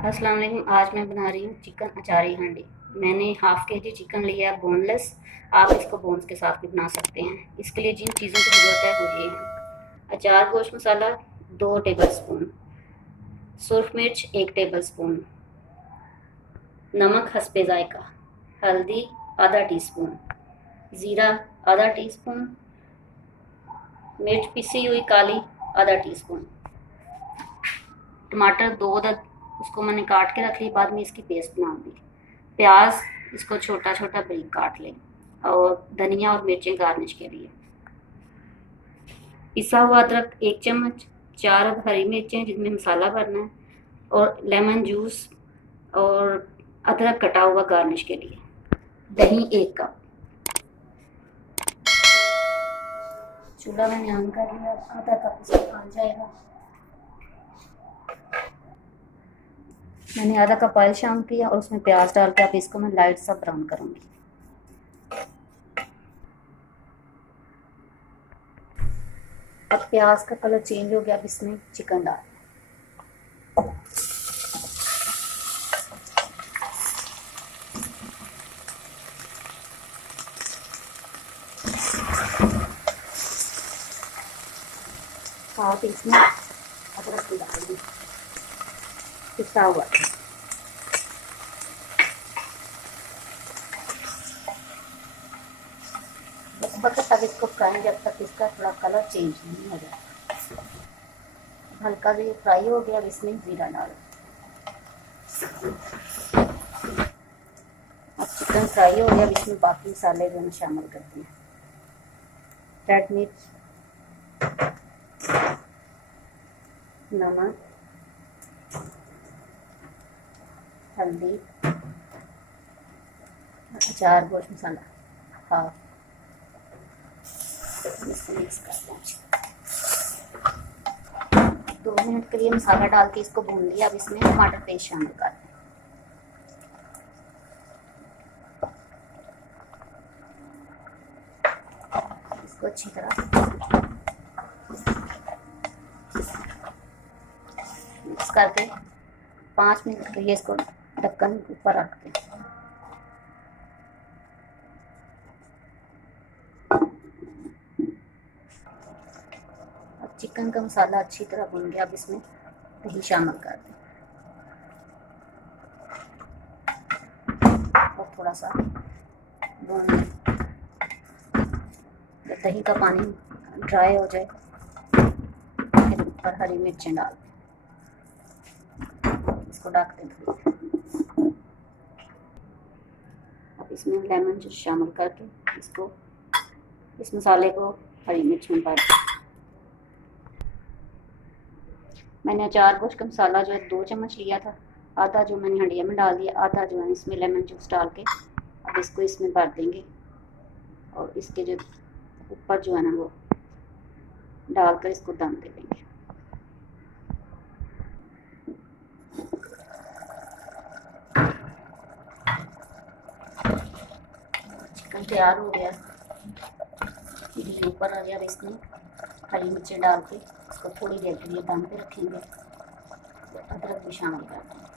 अस्सलाम वालेकुम। आज मैं बना रही हूँ चिकन अचारी हांडी। मैंने हाफ़ के जी चिकन लिया है बोनलेस। आप इसको बोन्स के साथ भी बना सकते हैं। इसके लिए जिन चीज़ों की ज़रूरत है वो ये है: अचार गोश्त मसाला 2 टेबलस्पून, सुरख मिर्च 1 टेबलस्पून, नमक हस्बे ज़ायका, हल्दी आधा टीस्पून, ज़ीरा आधा टीस्पून, मिर्च पिसी हुई काली आधा टीस्पून, टमाटर 2 अदद, उसको मैंने काट के रख ली, बाद में इसकी पेस्ट बना दी। प्याज इसको छोटा छोटा बारीक काट लें, और धनिया और मिर्चें गार्निश के लिए। पिसा हुआ अदरक 1 चम्मच, 4 हरी मिर्चें जिसमें मसाला भरना है, और लेमन जूस और अदरक कटा हुआ गार्निश के लिए। दही 1 कप। चूल्हा मैंने ऑन कर लिया, आधा कप इसमें डाल जाएगा। मैंने आधा कप ऑयल शाम किया और उसमें प्याज डाल के अब इसको मैं लाइट सा ब्राउन करूँगी। अब प्याज का कलर चेंज हो गया, अब इसमें चिकन डाल। साथ इसमें अदरक भी डाल दी, पिसा हुआ। इस वक्त तक इसको पकाएं जब तक इसका थोड़ा कलर चेंज नहीं हो जाए। हल्का भी फ्राई हो गया, अब इसमें जीरा डालो। अब चिकन फ्राई हो गया, अब इसमें बाकी मसाले जो मैं शामिल करती हूँ: रेड मिर्च, नमक, हल्दी, अचार गोश्त मसाला हाफ। इसको मिक्स करते हैं। 2 मिनट के लिए मसाला डाल के इसको भून लिया। अब इसमें टमाटर पेस्ट शामिल कर दें। इसको अच्छी तरह मिक्स करके 5 मिनट के लिए इसको ढक्कन ऊपर रख दें। अब चिकन का मसाला अच्छी तरह भुन गया, अब इसमें दही शामिल कर दें और थोड़ा सा भून लें। जब दही का पानी ड्राई हो जाए फिर ऊपर हरी मिर्चें डाल दें। इसको ढक दें। अब इसमें लेमन जूस शामिल करके इसको इस मसाले को हरी मिर्च में भर दें। मैंने अचार गोश्त का मसाला जो है 2 चम्मच लिया था, आधा जो मैंने हंडिया में डाल दिया, आधा जो है इसमें लेमन जूस डाल के अब इसको इसमें भर देंगे, और इसके जो ऊपर जो है ना वो डालकर इसको दम दे देंगे। चिकन तैयार हो गया, ये ऊपर आ गया। अब इसमें हरी मिर्चें डाल के इसको थोड़ी देर के लिए दम पे रखेंगे। अदरक भी शामिल कर देंगे।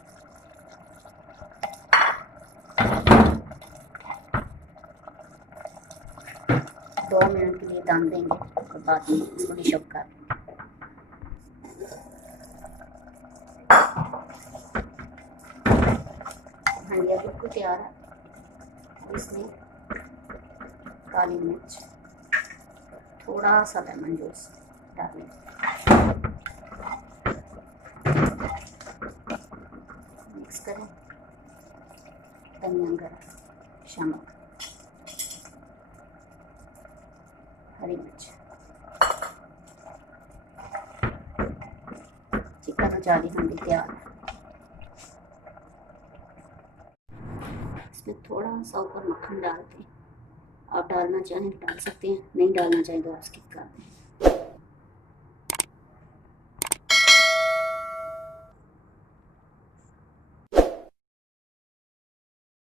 2 मिनट के लिए दम देंगे और बाद में इसको डिश आउट कर देंगे। हंडिया बिल्कुल तैयार है। इसमें काली मिर्च, थोड़ा सा लेमन जूस डालें, मिक्स करें, धनिया गरम शामिल, हरी मिर्च। चिकन अचारी हांडी तैयार है। इसमें थोड़ा सा ऊपर मक्खन डाल के आप डालना चाहें तो डाल सकते हैं, नहीं डालना चाहें तो आप स्किप कर दें।